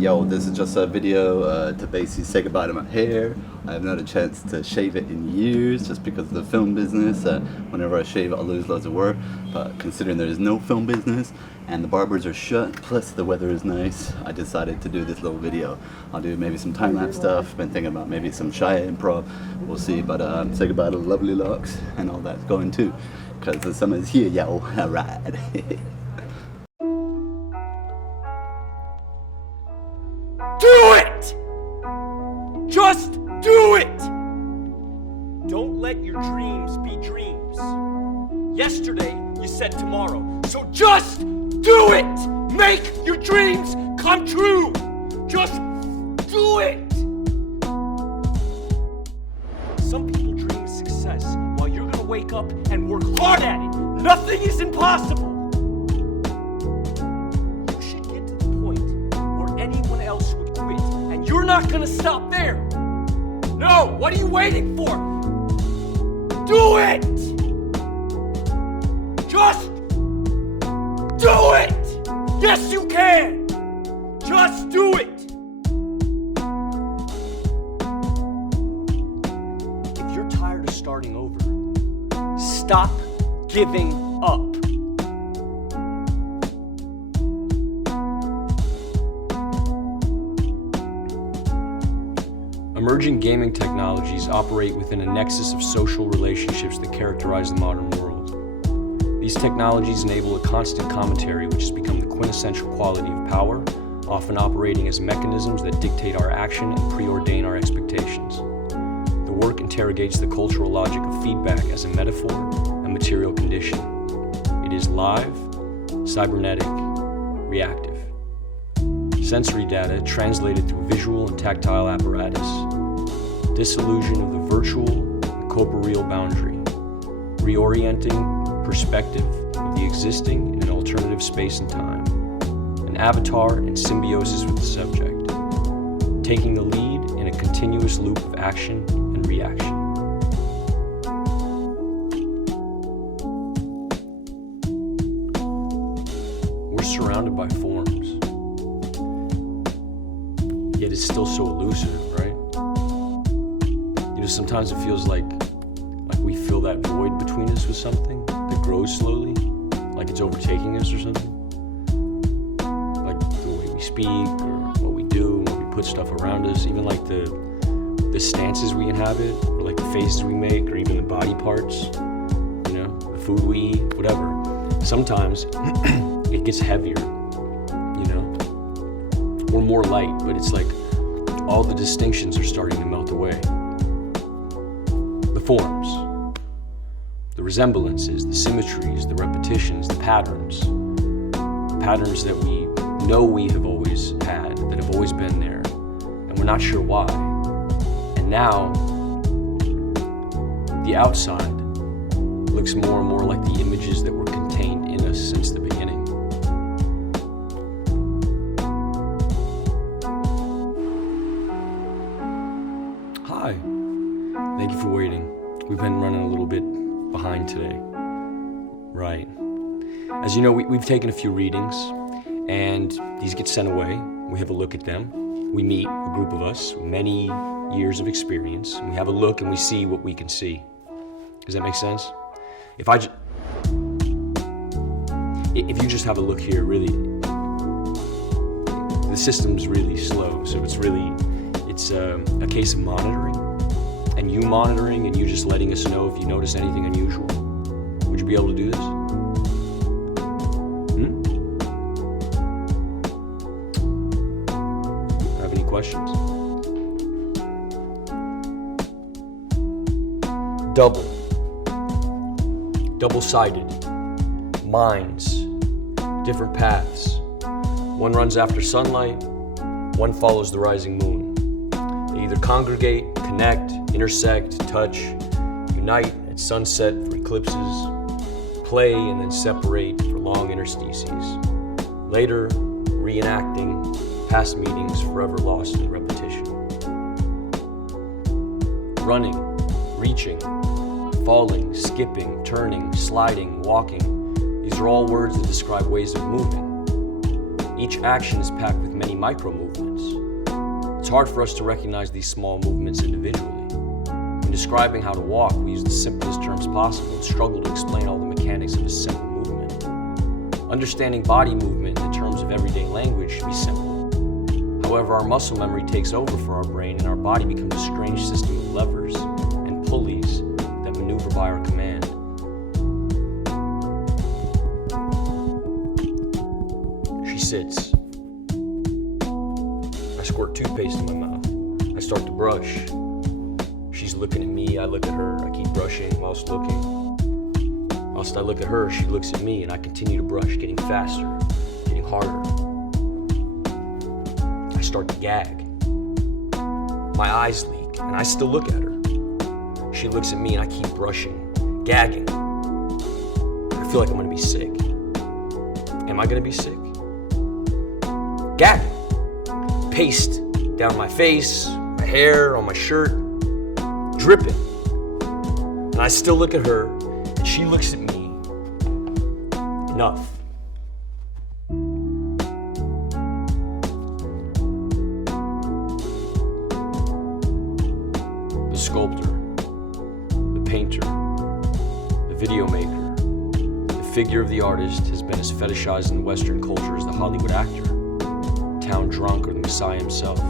Yo, this is just a video to basically say goodbye to my hair. I haven't had a chance to shave it in years just because of the film business. Whenever I shave, I lose loads of work. But considering there is no film business and the barbers are shut, plus the weather is nice, I decided to do this little video. I'll do maybe some time-lapse stuff. Been thinking about maybe some shy improv. We'll see. But say goodbye to lovely locks and all that's going too. Because the summer's here, yo. Alright. Do it! Just do it! Don't let your dreams be dreams. Yesterday, you said tomorrow. So just do it! Make your dreams come true! Just do it! Some people dream of success while you're gonna wake up and work hard at it. Nothing is impossible. You should get to the point where anyone else would quit, and you're not gonna stop there. No, what are you waiting for? Do it! Just do it! Yes, you can! Just do it! If you're tired of starting over, stop giving up. Emerging gaming technologies operate within a nexus of social relationships that characterize the modern world. These technologies enable a constant commentary which has become the quintessential quality of power, often operating as mechanisms that dictate our action and preordain our expectations. The work interrogates the cultural logic of feedback as a metaphor and material condition. It is live, cybernetic, reactive. Sensory data translated through visual and tactile apparatus. Disillusion of the virtual and corporeal boundary. Reorienting perspective of the existing in alternative space and time. An avatar in symbiosis with the subject. Taking the lead in a continuous loop of action and reaction. We're surrounded by forms. Yet it's still so elusive, right? You know, sometimes it feels like we fill that void between us with something that grows slowly, like it's overtaking us or something. Like the way we speak, or what we do, what we put stuff around us, even like the stances we inhabit, or like the faces we make, or even the body parts, you know, the food we eat, whatever. Sometimes it gets heavier, you know, or more light, but it's like all the distinctions are starting to melt away. The forms, the resemblances, the symmetries, the repetitions, the patterns that we know we have always had, that have always been there, and we're not sure why. And now, the outside looks more and more like the images that were contained in us since the beginning. Hi, thank you for waiting. We've been running a little bit behind today. Right. As you know, we've taken a few readings, and these get sent away. We have a look at them. We meet, a group of us, many years of experience, and we have a look and we see what we can see. Does that make sense? If you just have a look here, really, the system's really slow, so it's a case of monitoring, and you monitoring and you just letting us know if you notice anything unusual. Would you be able to do this? Have any questions? Double-sided, minds, different paths. One runs after sunlight, one follows the rising moon. They either congregate, connect, intersect, touch, unite at sunset for eclipses, play and then separate for long interstices. Later, reenacting past meetings forever lost in repetition. Running, reaching, falling, skipping, turning, sliding, walking. These are all words that describe ways of moving. Each action is packed with many micro movements. hard for us to recognize these small movements individually. When describing how to walk, we use the simplest terms possible and struggle to explain all the mechanics of a simple movement. Understanding body movement in the terms of everyday language should be simple. However, our muscle memory takes over for our brain and our body becomes a strange system of levers and pulleys that maneuver by our command. She sits. I squirt toothpaste in my mouth. I start to brush. She's looking at me, I look at her, I keep brushing whilst looking. Whilst I look at her, she looks at me and I continue to brush, getting faster, getting harder. I start to gag. My eyes leak and I still look at her. She looks at me and I keep brushing, gagging. I feel like I'm gonna be sick. Am I gonna be sick? Gagging. Paste down my face, my hair, on my shirt, dripping. And I still look at her, and she looks at me. Enough. The sculptor, the painter, the video maker, the figure of the artist has been as fetishized in Western culture as the Hollywood actor, town drunk, or the Messiah himself.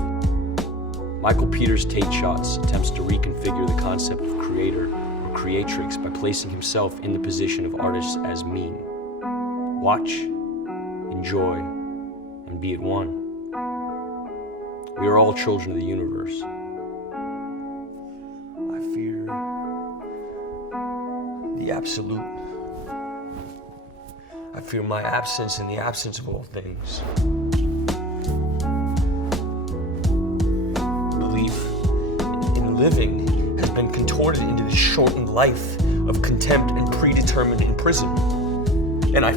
Michael Peters' Tate Shots attempts to reconfigure the concept of creator or creatrix by placing himself in the position of artist as mean. Watch, enjoy, and be at one. We are all children of the universe. I fear the absolute. I fear my absence in the absence of all things. Living has been contorted into this shortened life of contempt and predetermined imprisonment. And I